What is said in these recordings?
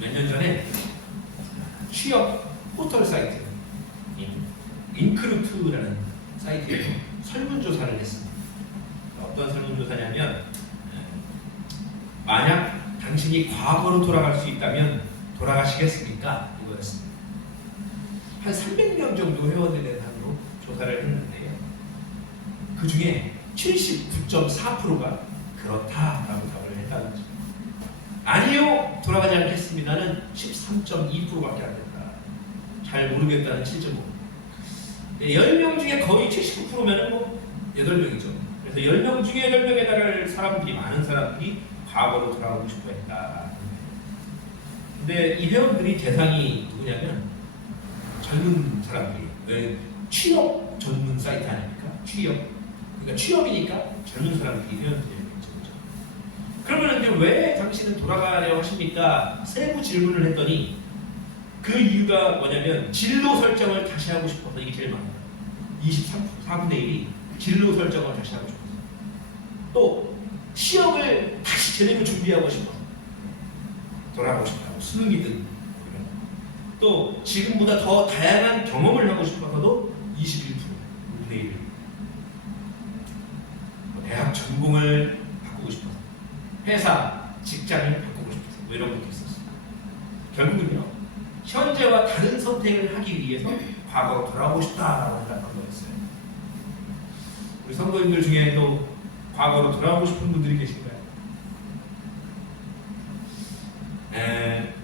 몇 년 전에 취업 포털 사이트 인크루트라는 사이트에서 설문조사를 했습니다. 어떤 설문조사냐면 만약 당신이 과거로 돌아갈 수 있다면 돌아가시겠습니까? 이거였습니다. 한 300명 정도 회원들의 대상으로 조사를 했는데요. 그 중에 79.4%가 그렇다라고 답을 했다는 거죠. 아니요, 돌아가지 않겠습니다는 13.2%밖에 안 된다. 잘 모르겠다는 7.5%. 10명 중에 거의 79%면은 뭐 8명이죠. 그래서 10명 중에 8명에 달할 사람들이, 많은 사람들이 과거로 돌아가고 싶어 했다. 근데 이 회원들이 대상이 누구냐면 젊은 사람들이. 왜? 취업 전문 사이트 아닙니까? 취업. 그러니까 취업이니까 젊은 사람들이 회원들이 그러면 이제 왜 당신은 돌아가려 하십니까? 세부 질문을 했더니 그 이유가 뭐냐면 진로 설정을 다시 하고 싶어서. 이게 제일 많아요. 4분의 1이 진로 설정을 다시 하고 싶어서. 또 시험을 다시 제대로 준비하고 싶어서 돌아가고 싶다고. 수능이든. 또 지금보다 더 다양한 경험을 하고 싶어서도 21%, 5분의 1. 대학 전공을 바꾸고 싶어서, 회사, 직장을 바꾸고 싶어서, 뭐 이런 것도 있었어요. 결국은요, 현재와 다른 선택을 하기 위해서 과거로 돌아오고 싶다라고 생각한 거였어요. 우리 성도님들 중에도 과거로 돌아오고 싶은 분들이 계신가요?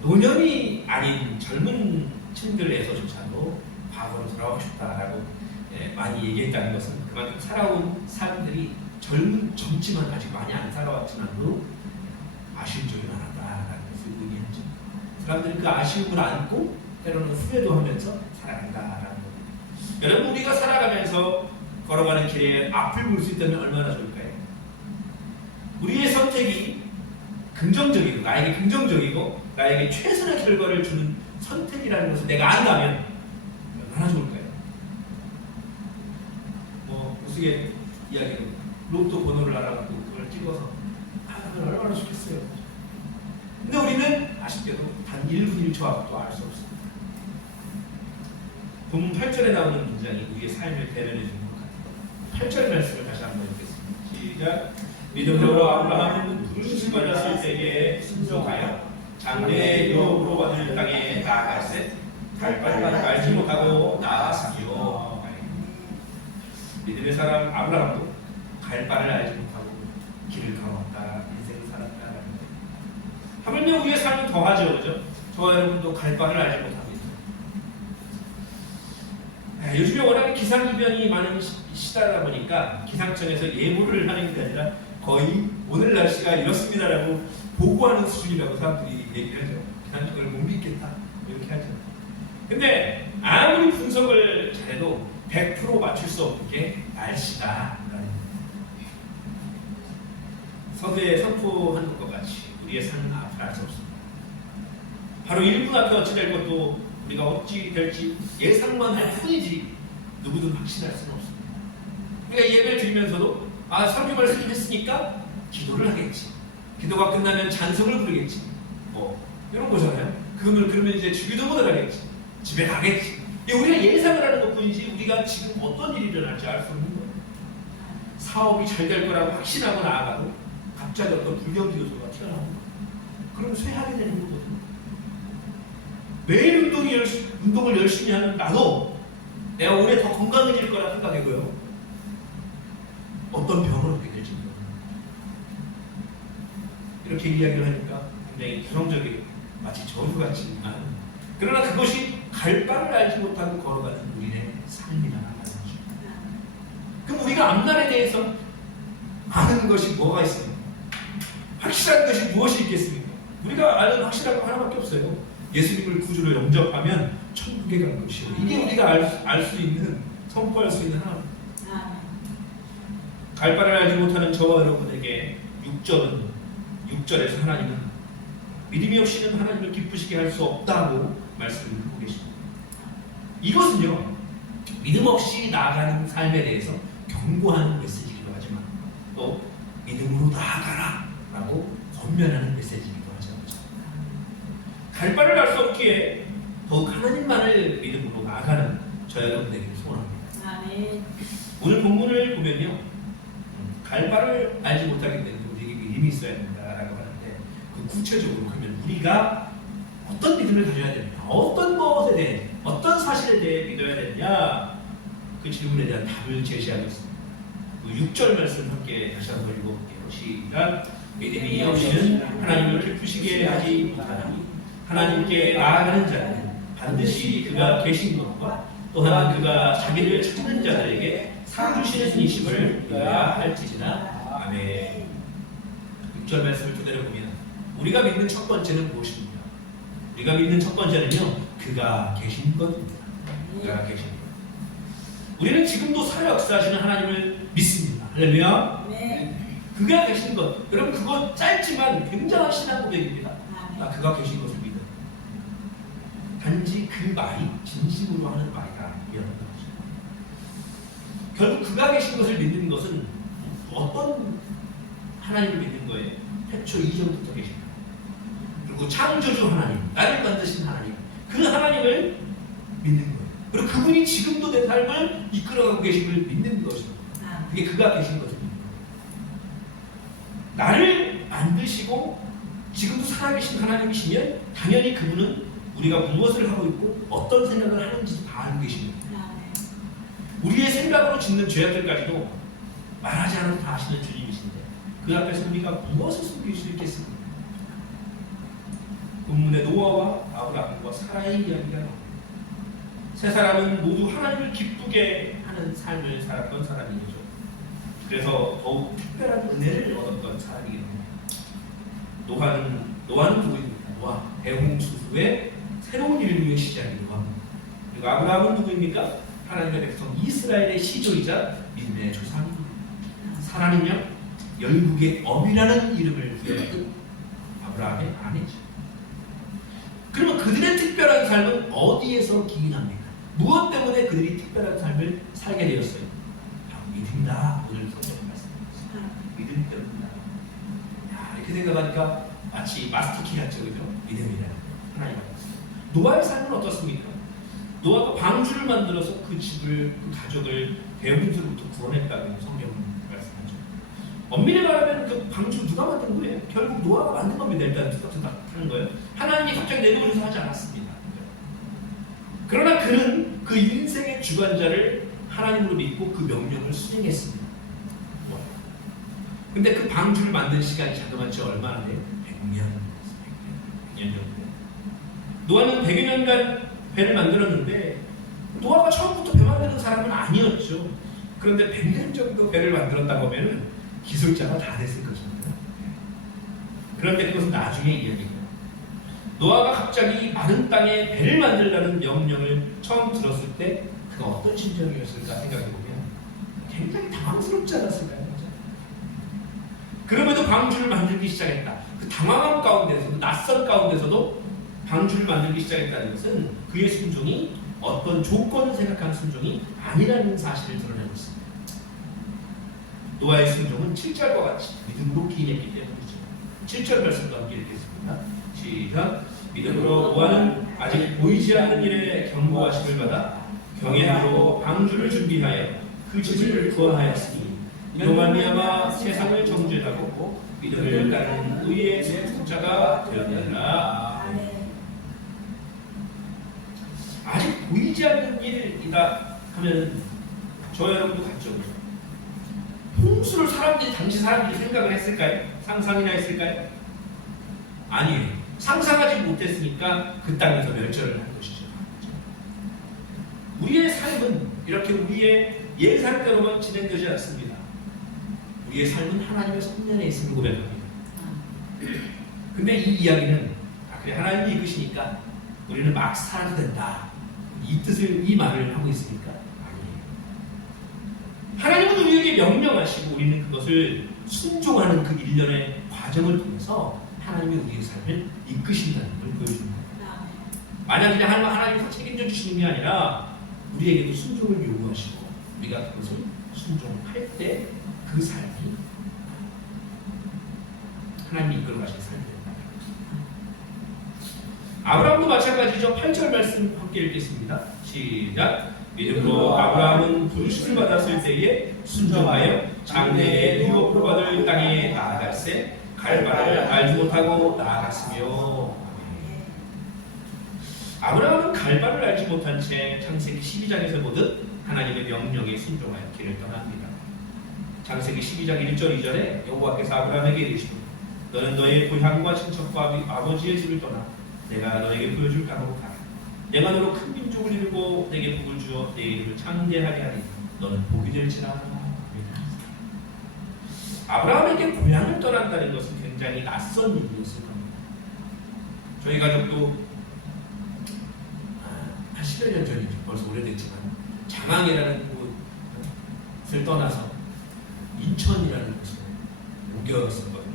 노년이 아닌 젊은 층들에서조차도 과거로 돌아오고 싶다라고 많이 얘기했다는 것은 그만큼 살아온 사람들이 젊지만 아직 많이 안 살아왔지만도 아쉬운 점이 많았다라는 것을 의미했죠. 사람들이 그 아쉬움을 안고 때로는 후회도 하면서 살아간다라는 겁니다. 여러분, 우리가 살아가면서 걸어가는 길에 앞을 볼 수 있다면 얼마나 좋을까요? 우리의 선택이 긍정적이고, 나에게 긍정적이고 나에게 최선의 결과를 주는 선택이라는 것을 내가 안다면 얼마나 좋을까요? 뭐 우스갯 이야기로 로또 번호를 알아갖고 그걸 찍어서 그건 얼마나 좋겠어요. 근데 우리는 아쉽게도 단 1분 1초 앞도 알 수 없습니다. 본문 8절에 나오는 문장이 우리의 삶을 대변해 주는 것 같아요. 8절 말씀을 다시 한번 읽겠습니다. 시작. 믿음으로 아브라함은 부르심 받았을 때에 순종하여 장래의 유업으로 받을 땅에 나아갈새 갈바를 알지 못하고 나아갔으며. 믿음의 사람 아브라함도 갈바를 알지 못하고 길을 걸었다, 인생을 살았다. 하물며 우리의 삶은 더하죠, 그죠? 저와 여러분도 갈바를 알지 못합니다. 요즘에 워낙에 기상이변이 많은 시대다 보니까 기상청에서 예보를 하는 게 아니라 거의 오늘 날씨가 이렇습니다라고 보고하는 수준이라고 사람들이 얘기를 하죠. 기상청을 못 믿겠다, 이렇게 하죠. 근데 아무리 분석을 잘해도 100% 맞출 수 없는 게 날씨다. 서두에 선포한 것과 같이 우리의 삶은 앞을 알 수 없습니다. 바로 1분 앞에 어찌 될 것도 우리가 어찌 될지 예상만 할 뿐이지 누구든 확신할 수는 없습니다. 우리가 예배를 드리면서도 설교 말씀을 했으니까 기도를 하겠지. 기도가 끝나면 찬송을 부르겠지. 뭐 이런 거잖아요. 그러면 이제 주기도문을 하겠지. 집에 가겠지. 우리가 예상을 하는 것뿐이지 우리가 지금 어떤 일이 일어날지 알 수 없는 거예요. 사업이 잘 될 거라고 확신하고 나아가도 갑자기 어떤 불경기 요소가 튀어나오는 거예요. 그러면 쇠하게 되는 거거든요. 매일 운동을 열심히 하는 나도 내가 올해 더 건강해질 거라 생각이고요. 어떤 병으로 오게 될지 모릅니다. 이렇게 이야기를 하니까 굉장히 부정적이고 마치 저주같지만, 그러나 그것이 갈 바를 알지 못하고 걸어가는 우리의 삶이라는 거죠. 그럼 우리가 앞날에 대해서 아는 것이 뭐가 있습니까? 확실한 것이 무엇이 있겠습니까? 우리가 아는 확실한 거 하나밖에 없어요. 예수님을 구주로 영접하면 천국에 간 것이요. 이게 우리가 알 수 있는, 선포할 수 있는 하나입니다. 갈 바를 알지 못하는 저와 여러분에게 6절에서 하나님은 믿음이 없이는 하나님을 기쁘시게 할 수 없다고 말씀을 하고 계십니다. 이것은요, 믿음 없이 나아가는 삶에 대해서 경고하는 메시지이기도 하지만 또 믿음으로 나아가라 라고 권면하는 메시지이기도 하죠. 갈 바를 알 수 없기에 더욱 하나님만을 믿음으로 나아가는 저와 여러분에게 소원합니다. 아멘. 오늘 본문을 보면요, 갈 바를 알지 못하기 때문에 우리에게 믿음이 있어야 된다라고 하는데, 그 구체적으로 그러면 우리가 어떤 믿음을 가져야 되느냐, 어떤 것에 대해, 어떤 사실에 대해 믿어야 되느냐, 그 질문에 대한 답을 제시하고 있습니다. 그 6절 말씀 함께 다시 한번 읽어볼게요. 시작. 믿음이 없이는 하나님을 기쁘시게 하지 못하니 하나님께 나아가는 자는 반드시 그가 계신 것과 또한 그가 자기를 찾는 자들에게 상 주시는 이심을 믿어야 할지니라. 아멘. 6절 말씀을 그대로 보면 우리가 믿는 첫 번째는 무엇입니까? 우리가 믿는 첫 번째는요, 그가 계신 것입니다. 그가 계신 것. 우리는 지금도 살아 역사하시는 하나님을 믿습니다. 할렐루야. 네. 그가 계신 것. 여러분, 그거 짧지만 굉장한 신앙 고백입니다. 그가 계신 것을 믿어요. 단지 그 말이 진심으로 하는 말이다. 이런 거죠. 결국 그가 계신 것을 믿는 것은 어떤 하나님을 믿는 거예요? 태초 이전부터 계신 하나님. 그리고 창조주 하나님, 나를 만드신 하나님, 그 하나님을 믿는 거예요. 그리고 그분이 지금도 내 삶을 이끌어가고 계심을 믿는 것입니다. 그게 그가 계신 것을 믿는 거예요. 나를 만드시고 지금도 살아계신 하나님이시면 당연히 그분은 우리가 무엇을 하고 있고 어떤 생각을 하는지 다 알고 계십니다. 우리의 생각으로 짓는 죄악들까지도 말하지 않아도 다 아시는 주님이신데 그 앞에서 우리가 무엇을 숨길 수 있겠습니까? 본문의 노아와 아브라함과 사라의 이야기가 나옵니다. 세 사람은 모두 하나님을 기쁘게 하는 삶을 살았던 사람이죠. 그래서 더욱 특별한 은혜를 얻었던 사람이긴 합니다. 노아는 누구입니까? 노아, 대홍수 후에 새로운 인류의 시작이기도 합니다. 그리고 아브라함은 누구입니까? 하나님의 백성 이스라엘의 시조이자 믿음의 조상입니다. 사라는요, 열국의 어미라는 이름을 부여받은 아브라함의 아내죠. 그러면 그들의 특별한 삶은 어디에서 기인합니까? 무엇 때문에 그들이 특별한 삶을 살게 되었어요? 바로 믿음이다. 오늘 성경에 말씀드렸습니다. 믿음 때문이다. 이렇게 생각하니까 마치 마스터키 같죠, 그죠? 믿음이다. 하나님 앞에서. 노아의 삶은 어떻습니까? 노아가 방주를 만들어서 그 집을, 그 가족을 대홍수로부터 구원했다고 성경은 말씀하죠. 엄밀히 말하면 그 방주 누가 만든 거예요? 결국 노아가 만든 겁니다. 일단 투닥투닥 하는 거예요. 하나님이 갑자기 내려오셔서 하지 않았습니다. 그러나 그는 그 인생의 주관자를 하나님으로 믿고 그 명령을 수행했습니다. 근데 그 방주를 만든 시간이 자그마치 얼마나 돼요? 100년 정도. 노아는 100여 년간 배를 만들었는데 노아가 처음부터 배 만드는 사람은 아니었죠. 그런데 100년 정도 배를 만들었다고 하면 기술자가 다 됐을 것입니다. 그런데 그것은 나중에 이야기입니다. 노아가 갑자기 마른 땅에 배를 만들라는 명령을 처음 들었을 때 그가 어떤 심정이었을까 생각해보면 굉장히 당황스럽지 않았을까요? 그럼에도 방주를 만들기 시작했다. 그 당황함 가운데서도, 낯선 가운데서도 방주를 만들기 시작했다는 것은 그의 순종이 어떤 조건을 생각하는 순종이 아니라는 사실을 드러내고 있습니다. 노아의 순종은 7절과 같이 믿음으로 기인했기 때문이죠. 7절 말씀도 함께 읽겠습니다. 시작. 믿음으로 노아는 아직 보이지 않는 일에 경고하심을 받아 경외함으로 방주를 준비하여 그 집을 구원하였으니 이로 말미암아 세상을 정죄하고 믿음을 따르는 의의 생숙자가 되었느니라. 아직 보이지 않는 일이다 하면 저 여러분도 같죠? 홍수를 당시 사람들이 생각을 했을까요? 상상이나 했을까요? 아니에요. 상상하지 못했으니까 그 땅에서 멸절을 한 것이죠. 우리의 삶은 이렇게 우리의 예상대로만 진행되지 않습니다. 우리의 삶은 하나님의 성년에 있음을 고백합니다. 근데 이 이야기는 그래 하나님이 이끄시니까 우리는 막 살아도 된다. 이 말을 하고 있으니까 아니에요. 하나님은 우리에게 명령하시고 우리는 그것을 순종하는 그 일련의 과정을 통해서 하나님이 우리의 삶을 이끄신다는 걸 보여줍니다. 만약 그냥 하나님이 책임져 주시는 게 아니라 우리에게도 순종을 요구하시고 우리가 그것을 순종할 때 그 삶이 하나님이 이끌어 가시는 삶이 된다. 아브라함도 마찬가지죠. 8절 말씀 함께 읽겠습니다. 시작. 믿음으로 아브라함은 부르심을 받았을 때에 순종하여 장래에 유업으로 받을 땅에 나아갈새 갈바를 알지 못하고 나아갔으며. 아브라함은 갈바를 알지 못한 채 창세기 12장에서 보듯 하나님의 명령에 순종하여 길을 떠납니다. 창세기 12장 1절 2절에 여호와께서 아브라함에게 이르시되 너는 너의 고향과 친척과 아버지의 집을 떠나 내가 너에게 보여줄 땅으로 가라. 내가 너로 큰 민족을 이루고 내게 복을 주어 내 이름을 창대하게 하리. 너는 복이 될지라. 아브라함에게 고향을 떠난다는 것은 굉장히 낯선 일이었을 겁니다. 저희 가족도 한 10여 년 전이죠. 벌써 오래됐지만 장항이라는 곳을 떠나서 인천이라는 곳으로 옮겨왔었거든요.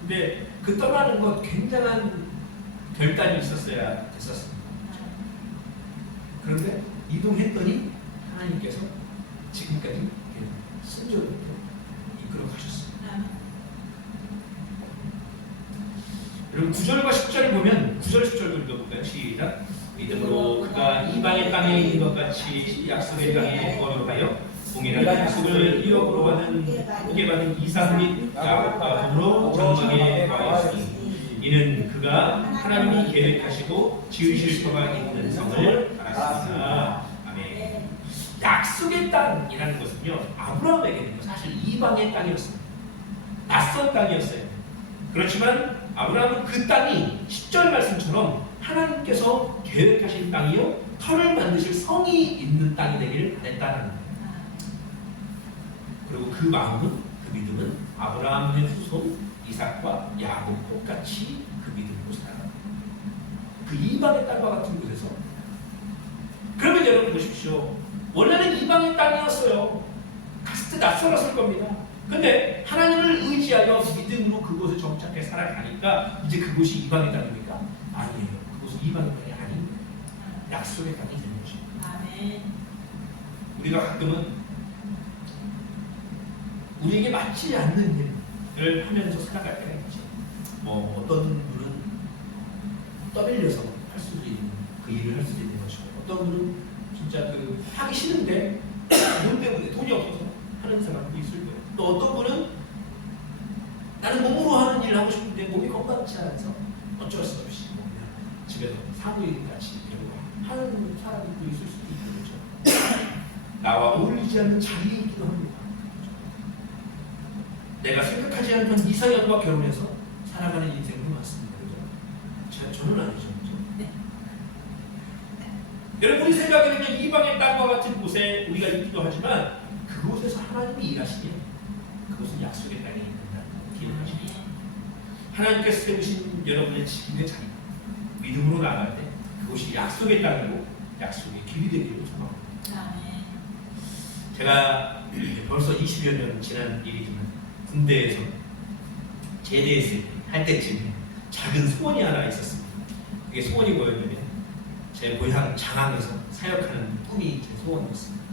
근데 그 떠나는 것 굉장한 결단이 있었어야 됐었습니다. 그런데 이동했더니 하나님께서 지금까지 순조롭게 이끌어 가셨습니다. 여러분 9절과 10절을 보면 9절 10절을 읽어볼까요? 시작. 믿음으로 그가 이방의 땅에 있는 것 같이 약속의 땅에 거류하여 동일한 약속을 이역으로 받은 이삭 및 야곱과 더불어 정막에 와 있으니 이는 그가 하나님이 계획하시고 지으실 수가 있는 성을 알았습니다. 아멘. 약속의 땅이라는 것은요, 아브라함에게는 사실 이방의 땅이었습니다. 낯선 땅이었어요. 그렇지만 아브라함은 그 땅이 10절 말씀처럼 하나님께서 계획하신 땅이요, 터를 만드실 성이 있는 땅이 되기를 바랬다는 거예요. 그리고 그 마음은, 그 믿음은 아브라함의 후손 이삭과 야곱 똑같이 그 믿음으로 살아갑니다. 그 이방의 땅과 같은 곳에서. 그러면 여러분 보십시오. 원래는 이방의 땅이었어요. 갔을 때 낯설었을 겁니다. 근데 하나님을 의지하여 믿음으로 그곳에 정착해 살아가니까 이제 그곳이 이방의 땅입니까? 아니에요. 그곳은 이방의 땅이 아닙니다. 약속의 땅이 되는 것입니다. 아멘. 우리가 가끔은 우리에게 맞지 않는 일을 하면서 살아갈 때가 있지. 어떤 분은 떠밀려서 할 수도 있는 그 일을 할 수도 있는 것이고, 어떤 분은 진짜 하기 싫은데 돈 때문에 돈이 없어서 하는 사람도 있을 거예요. 또 어떤 분은 나는 몸으로 하는 일을 하고 싶은데 몸이 건강치 않아서 어쩔 수 없이 그냥 집에서 사무일 같이 하는 사람도 있을 수도 있는 거죠. 나와 어울리지 않는 자리이기도 합니다. 내가 생각하지 않던 이상형과 결혼해서 살아가는 인생도 많습니다. 그죠? 저는 아니죠. 네. 여러분이 생각하면 이방의 땅과 같은 곳에 우리가 있기도 하지만 그곳에서 하나님이 일하시면 그곳은 약속의 땅이 있다는 기억하십시오. 하나님께서 세우신 여러분의 지금의 자리, 믿음으로 나아갈 때 그곳이 약속의 땅이고 약속의 길이 되기를 소망합니다. 제가 벌써 20여 년 지난 일이지만 군대에서 제대했을 때, 할 때쯤에 작은 소원이 하나 있었습니다. 그게 소원이 뭐였냐면 제 고향 장항에서 사역하는 꿈이 제 소원이었습니다.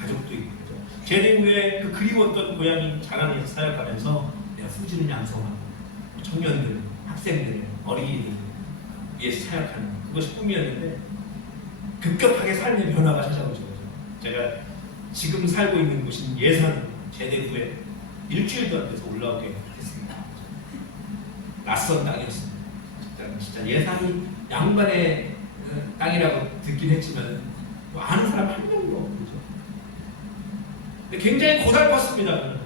가족도 있고 그죠. 제대 후에 그 그리웠던 고향인 장항에서 사역하면서 내가 후지를 양성하고 청년들, 학생들, 어린이들 위해서 사역하는 그것이 꿈이었는데 급격하게 삶의 변화가 찾아오죠. 제가 지금 살고 있는 곳인 예산 제대 후에 일주일도 안 돼서 올라오게 됐습니다. 낯선 땅이었습니다. 진짜 예산이 양반의 땅이라고 듣긴 했지만 아는 사람 한 명도 없죠. 근데 굉장히 고달팠습니다.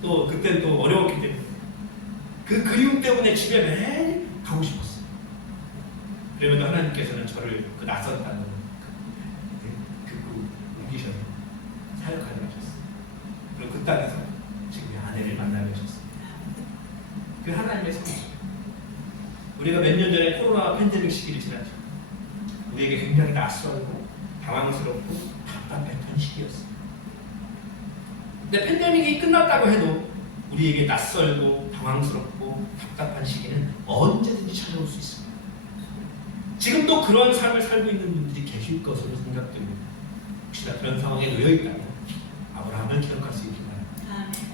또 그때는 또 어려웠기 때문에 그 그리움 때문에 집에 매일 가고 싶었어요. 그러면서 하나님께서는 저를 그 낯선 땅으로 옮기셔서 사역하게 하셨어요. 그리고 그 땅에서 지금 아내를 만나게 하셨습니다. 그 하나님의 섭리. 우리가 몇 년 전에 코로나 팬데믹 시기를 지났죠. 우리에게 굉장히 낯설고 당황스럽고 답답했던 시기였어요. 근데 팬데믹이 끝났다고 해도 우리에게 낯설고 당황스럽고 답답한 시기는 언제든지 찾아올 수 있습니다. 지금도 그런 삶을 살고 있는 분들이 계실 것으로 생각됩니다. 혹시나 그런 상황에 놓여 있다면 아브라함을 기억할 수 있기 바랍니다.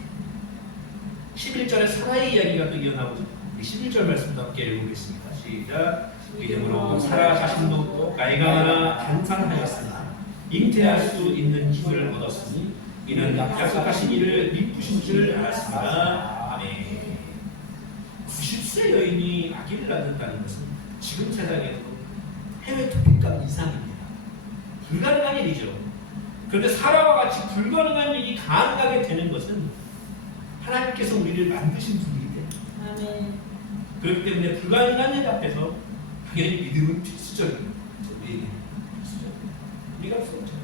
11절에 사라의 이야기가 또 이어나오죠. 11절 말씀도 함께 읽어보겠습니다. 시작. 믿음으로 사라 자신도 나이가 많아 간산하였으나 잉태할 수 있는 힘을 얻었으니 이는 약속하신 이를 믿으신 줄 알았습니다. 아멘. 90세 여인이 아기를 낳는다는 것은 지금 세상에도 해외 토픽감 이상입니다. 불가능한 일이죠. 그런데 사라와 같이 불가능한 일이 가능하게 되는 것은 하나님께서 우리를 만드신 분이기 때문에. 아멘. 그렇기 때문에 불가능한 일 앞에서 당연히 믿음은 필수적입니다. 우리가 할 수 없잖아요.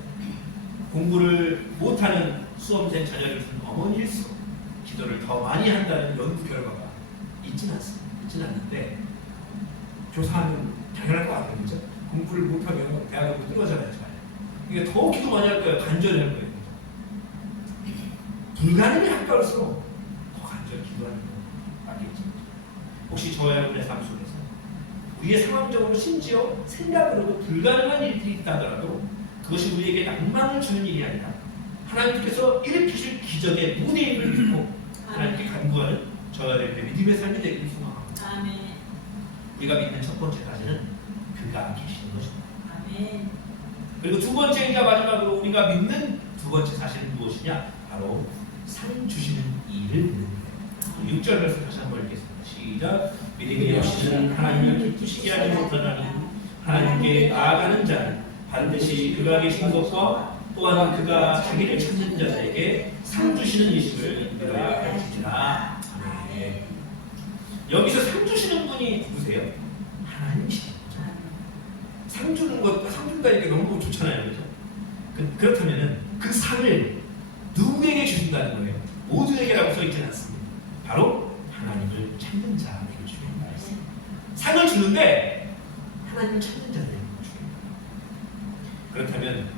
공부를 못하는 수험생 자녀를 둔 어머니일수록 기도를 더 많이 한다는 연구 결과가 있진 않습니다. 있진 않는데 교사는 당연할 것 같아요. 그죠? 공부를 못하면 대학을 못 들어가잖아요. 그러니까 더 기도 많이 할 거예요. 간절히 할 거예요. 불가능에 가까울수록 더 간절히 기도하는 거 맞겠죠. 혹시 저와 여러분의 삶 속에서 우리의 상황적으로 심지어 생각으로도 불가능한 일들이 있다 하더라도 그것이 우리에게 낭만을 주는 일이 아니라 하나님께서 일으키실 기적의 무대임을 믿고 하나님께 간구하는 저와 여러분의 믿음의 삶이 되기를 소망합니다. 아멘. 우리가 믿는 첫 번째 가지는 그가 계시는 것입니다. 아멘. 그리고 두 번째이자 마지막으로 우리가 믿는 두 번째 사실은 무엇이냐? 바로 상 주시는 일을 믿는 거예요. 6절 말씀 다시 한번 읽겠습니다. 시작. 믿음이 없이는 하나님을 기쁘시게 하지 못하나니 하나님께 나아가는 자는 반드시 그가 계신 것과 또한 그가 자기를 찾는 자들에게 상 주시는 이심을 믿어야 할지니라. 아멘. 여기서 상 주시는 분이 누구세요? 하나님이시죠. 상 주는 것, 상 준다니까 너무 좋잖아요. 그죠? 그렇다면 그 상을 누구에게 주신다는 거예요? 모두에게라고 써 있지는 않습니다. 바로 하나님을 찾는 자에게 주는 말씀. 상을 주는데 하나님을 찾는 자들에게 주는 거예요. 그렇다면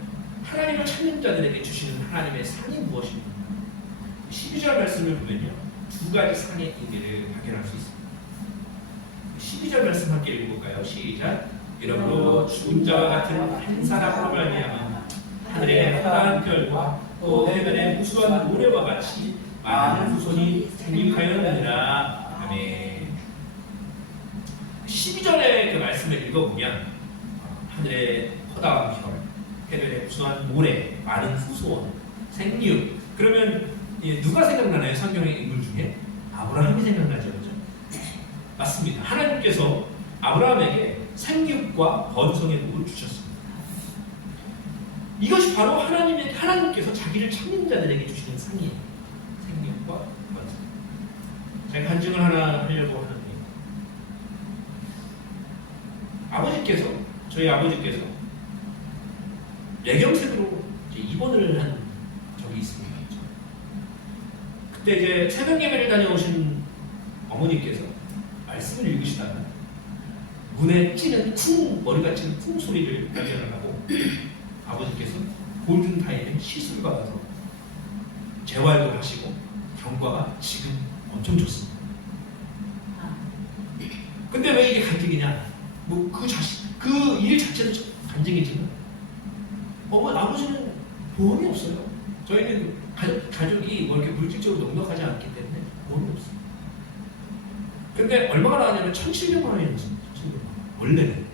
하나님을 찾는 자들에게 주시는 하나님의 상이 무엇입니까? 12절 말씀을 보면요. 두 가지 상의 의미를 발견할 수 있습니다. 12절 말씀 함께 읽어볼까요? 시작. 이러므로 죽은 자와 같은 한 사람으로 말미암아 하늘의 허다한 별과 또 해변의 무수한 모래와 같이 많은 후손이 생육하였느니라. 아멘. 12절의 그 말씀을 읽어보면 하늘의 허다한 별, 해변의 무수한 모래, 많은 후손, 생육. 그러면 누가 생각나나요? 성경의 인물 중에? 아브라함이 생각나죠. 그렇죠? 맞습니다. 하나님께서 아브라함에게 생육과 번성의 복을 주셨습니다. 이것이 바로 하나님께서 자기를 찾는 자들에게 주시는 상이에요. 생육과 번성. 제가 간증을 하나 하려고 하는데, 저희 아버지께서 뇌경색으로 입원을 한 적이 있습니다. 그때 이제 새벽 예배를 다녀오신 어머니께서 말씀을 읽으시다가 문에 찌는 머리가 찌는 쿵 소리를 발견을 하고 아버지께서 골든타임에 시술을 받아서 재활도 하시고 경과가 지금 엄청 좋습니다. 근데 왜 이게 간증이냐? 뭐 그 일 자체도 간증이지만 아버지는 보험이 없어요. 저희는 가족이 뭐 이렇게 물질적으로 넉넉하지 않기 때문에 보험이 없어요. 근데 얼마가 나왔냐면 1,700만 원이 나왔습니다. 원래는.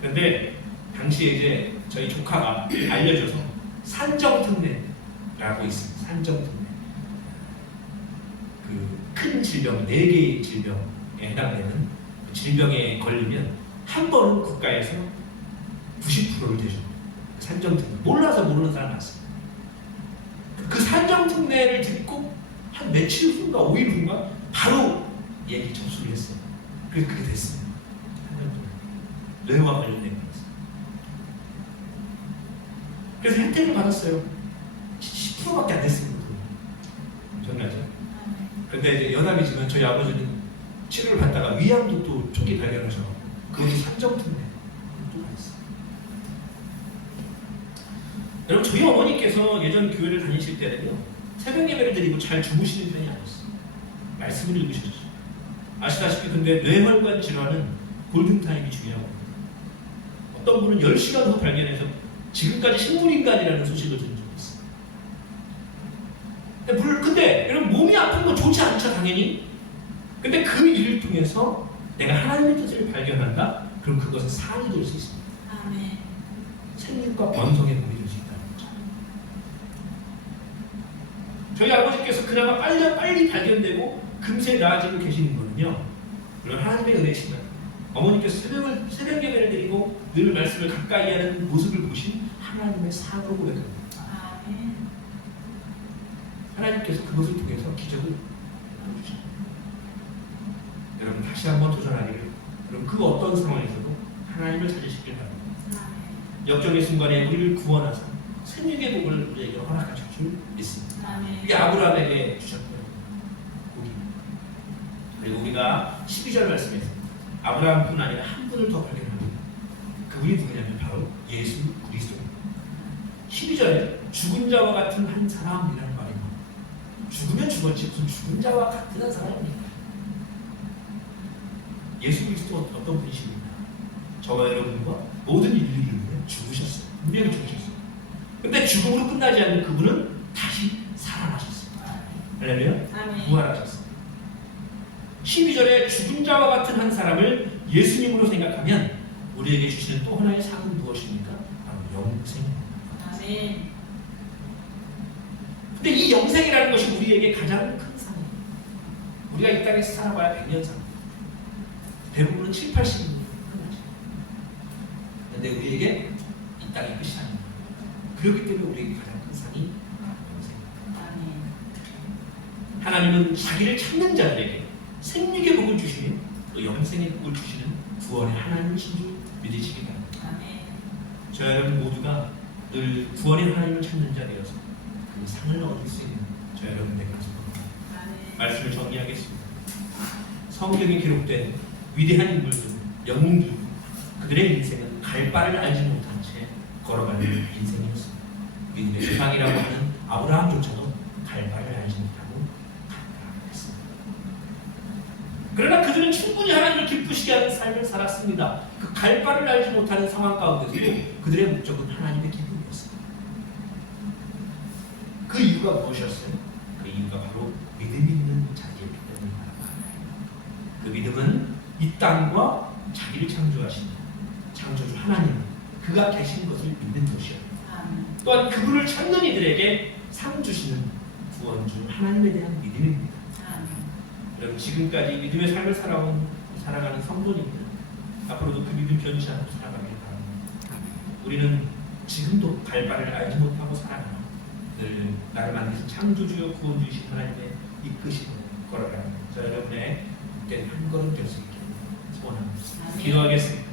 근데 당시에 이제 저희 조카가 알려줘서 산정특례라고 있습니다. 산정특례. 그 큰 질병, 4개의 질병에 해당되는 그 질병에 걸리면 한 번은 국가에서 90%를 대줍니다. 산정특례. 몰라서 모르는 사람 많습니다. 그 산정특례를 듣고 한 며칠 후인가 5일 후인가 바로 얘기 접수를 했어요. 그래서 그게 됐습니다. 뇌와 관련된 거였어요. 그래서 혜택을 받았어요. 10%밖에 안 됐습니다. 엄청나죠? 근데 이제 여담이지만 저희 아버지는 치료를 받다가 위암도 또 초기 발견하셔서 그것도 산정특례 또 받았어요. 여러분 저희 어머니께서 예전 교회를 다니실 때는요 새벽 예배를 드리고 잘 주무시는 편이 아니었어요. 말씀을 읽으셨죠. 아시다시피 근데 뇌혈관 질환은 골든타임이 중요하거든요. 어떤 분은 10시간 후 발견해서 지금까지 식물인간이라는 소식을 들은 적이 있어요. 근데 여러분 몸이 아픈 건 좋지 않죠 당연히. 근데 그 일을 통해서 내가 하나님의 뜻을 발견한다. 그럼 그것은 상이 될 수 있습니다. 아멘. 생명과 번성의 복이 될 수 있다는 거죠. 저희 아버지께서 그나마 빨리 발견되고 금세 나아지고 계시는 거는요, 물론 하나님의 은혜지만 어머니께서 새벽 예배를 드리고 늘 말씀을 가까이 하는 모습을 보신 하나님의 사랑으로 고백합니다. 아멘. 하나님께서 그것을 통해서 기적을 보여주십니다. 여러분 다시 한번 도전하기를, 여러분 그 어떤 상황에서도 하나님을 찾으시길 바랍니다. 아멘. 역적의 순간에 우리를 구원하사 생육의 복을 우리에게 허락하실 줄 믿습니다. 아멘. 이게 아브라함에게 주셨고요. 그리고 우리가 12절 말씀에서 아브라함뿐 아니라 한 분을 더 발견합니다. 그분이 누구냐면 바로 예수 그리스도입니다. 12절에 죽은 자와 같은 한 사람이라는 말이 나옵니다. 죽으면 죽었지 무슨 죽은 자와 같은 한 사람입니까? 예수 그리스도 어떤 분이십니까? 저와 여러분과 모든 인류를 위해 죽으셨어요. 분명히 죽으셨어요. 근데 죽음으로 끝나지 않는 그분은 다시 살아나셨어요. 할렐루야. 아멘. 부활하셨어요. 12절에 죽은 자와 같은 한 사람을 예수님으로 생각하면 우리에게 주시는 또 하나의 상은 무엇입니까? 바로 영생입니다. 아멘. 근데 이 영생이라는 것이 우리에게 가장 큰 상이에요. 우리가 이 땅에서 살아봐야 100년 상. 대부분은 7, 80년 끝나죠. 근데 우리에게 이 땅이 끝이 아닙니다. 그렇기 때문에 우리에게 가장 큰 상이 영생입니다. 아멘. 하나님은 자기를 찾는 자들에게 생육의 복을 주시며 또 영생의 복을 주시는 구원의 하나님이신 줄 믿으시기 바랍니다. 아멘. 저 여러분 모두가 늘 구원의 하나님을 찾는 자 되어서 그 상을 얻을 수 있는 저 여러분 되기를 소원합니다. 아멘. 말씀을 정리하겠습니다. 성경에 기록된 위대한 인물들, 영웅들, 그들의 인생은 갈 바를 알지 못한 채 걸어가는 인생이었습니다. 믿음의 조상이라고 하는 아브라함조차도 갈 바를 알지 못하고 갔다 했습니다. 그러나 그들은 충분히 하나님을 기쁘시게 하는 삶을 살았습니다. 그 갈 바를 알지 못하는 상황 가운데서도 그들의 목적은 하나님의 기쁨이었습니다. 그 이유가 무엇이었어요? 그 이유가 바로 믿음이 있는 자기였기 때문입니다. 그 믿음은 이 땅과 자기를 창조하신 창조주 하나님, 그가 계신 것을 믿는 것이요. 아멘. 또한 그분을 찾는 이들에게 상 주시는 구원주 하나님에 대한 믿음입니다. 아멘. 여러분 지금까지 믿음의 삶을 살아가는 성도님들, 앞으로도 그 믿음 변치 않고 살아가길 바랍니다. 우리는 지금도 갈 바를 알지 못하고 살아가는 늘 나를 만드신 창조주요 구원주이신 하나님의 이끄심을 걸어가는 저 여러분의 한 걸음 될 수 있게 소원합니다. 아멘. 기도하겠습니다.